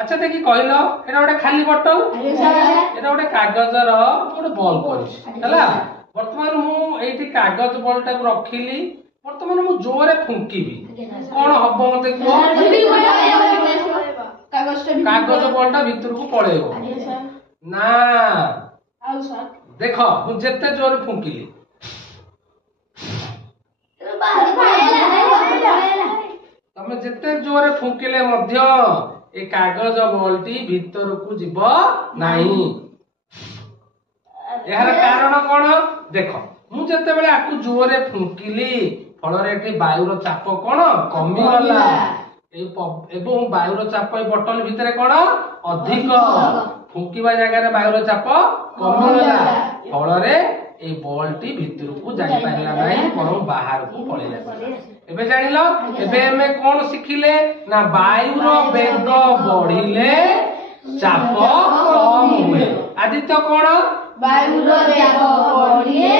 अच्छा देखी कहल एटा गोटे खाली बोतल एटा गोटे कागजर गोटे बॉल करला वर्तमान मु एठी कागज बॉल टाक रखिली वर्तमान मु जोरे फुंकीबी कोन हबो मते को कागज बॉल टा भीतर को पळेबो ना देखो मु जेते जोरे फुंकीली तमे जेते जोरे फुंकिले मध्य ए कागज बॉलटी भीतर को जीव नाही यार कारण कोन देखो मु जते बेले आकु जोरे फुंकिली फल रे एठी वायुर चाप कोन कमी गला एवं वायुर चाप ए बोतल भीतर कोन अधिक फुंकीबा जगह रे वायुर चाप कमी गला फल रे ए बॉलटी भीतर को जाई पाइला नाही पर बाहर को पळेला एबे जानिलो एबे हमें कोन सिखिले ना वायुर वेग बढ़िले चाप कम हुए आदित्य कोन वायुर वेग बढ़िले